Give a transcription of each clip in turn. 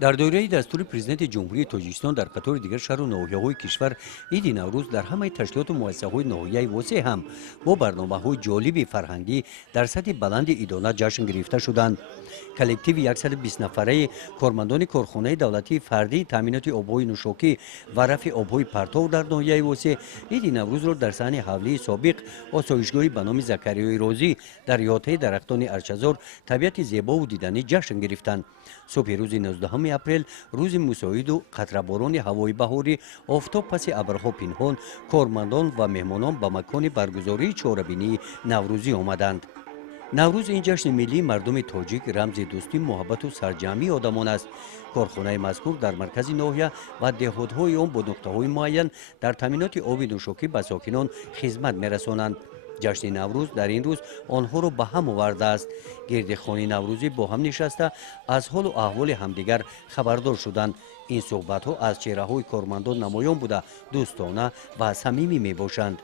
در دوره دستور پرزیدنت جمهوری تاجیکستان در قطار دیگر شهر و ناحیه‌های کشور عید نوروز در همه تشکیلات و مؤسسه‌های ناحیه وسیع هم با برنامه‌های جالب فرهنگی در سطح بلند ایدانه جشن گرفته شدند. کلکتیو 120 نفره کارمندان کارخانه دولتی فردی تامینات آب‌های نوشاکی و رفع آب‌های پرتو در ناحیه وسیع عید نوروز را در صحن حوله سابق آسایشگاهی به نام زکریای رازی در احاطه درختان ارچه‌زار طبیعت زیبا و دیدنی جشن گرفتند. صبح روز 19 اپریل روز مساعد و قطره‌باران هوای بهاری آفتاب پس ابرها پنهان کارمندان و مهمانان به مکان برگزاری چهاربینی نوروزی آمدند. نوروز این جشن ملی مردم تاجیک رمز دوستی محبت و سرجمعی آدمان است. کارخانه مذکور در مرکز ناحیه و دهات‌های آن با نقطه‌های معین در تامینات آب نوشاکی به ساکنان خدمت می‌رسانند. جشن نوروز در این روز آنها را به هم آورده است. گردخوان نوروزی با هم نشسته از حال و احوال همدیگر خبردار شدند. این صحبت‌ها از چهره‌های کارمندان نمایان بوده دوستانه و صمیمی میباشند.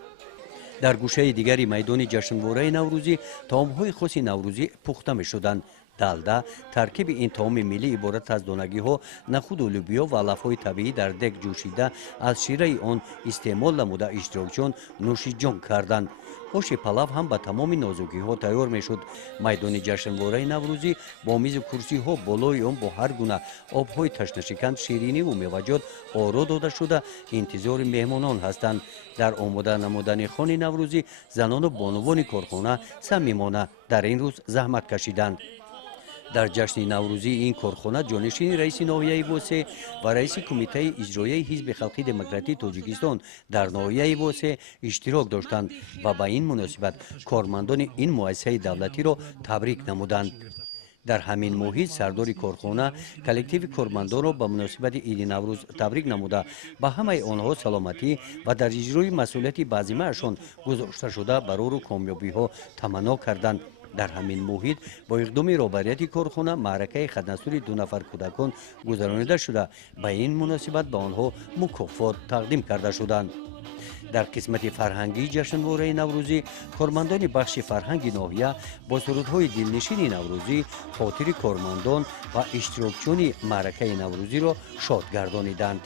در گوشه دیگری میدان جشنواره نوروزی طعام‌های خاص نوروزی پخته می‌شدند. دلده ترکیب این طعام ملی عبارت از دانگی‌ها، نخود و لوبیا و علف‌های طبیعی در دگ جوشیده از شیره آن استعمال نموده اشتراکچیان نوش جان کردند. آش پلو هم به تمام نازکی‌ها تیار می‌شد. میدان جشنواره نوروزی با میز و کرسی‌ها بالای آن با هر گونه آب‌های تشنه‌شکن، شیرینی و میوه‌جات آرا داده شده انتظار مهمانان هستند. در آماده نمودن خوان نوروزی زنان و بانوان کارخانه صمیمانه در این روز زحمت کشیدند. در جشن نوروزی این کارخانه جانشین رئیس ناحیه وسیع و رئیس کمیته اجرایی حزب خلقی دموکراتیک تاجیکستان در ناحیه وسیع اشتراک داشتند و به این مناسبت کارمندان این مؤسسه دولتی را تبریک نمودند. در همین محیط سردار کارخانه کلکتیو کارمندان را به مناسبت عید نوروز تبریک نموده به همه آنها سلامتی و در اجرای مسئولیت بعضیمه‌شان گذاشته شده برای و کامیابی‌ها تمنا کردند. در همین محیط با اقدام رهبریت کارخانه معرکه خدنسور 2 نفر کودکان گذرانیده شده به این مناسبت به آنها مکافات تقدیم کرده شدند. در قسمت فرهنگی جشنواره نوروزی کارمندان بخش فرهنگ ناحیه با سرودهای دلنشین نوروزی خاطر کارمندان و اشتراکچیان معرکه نوروزی را شاد گردانیدند.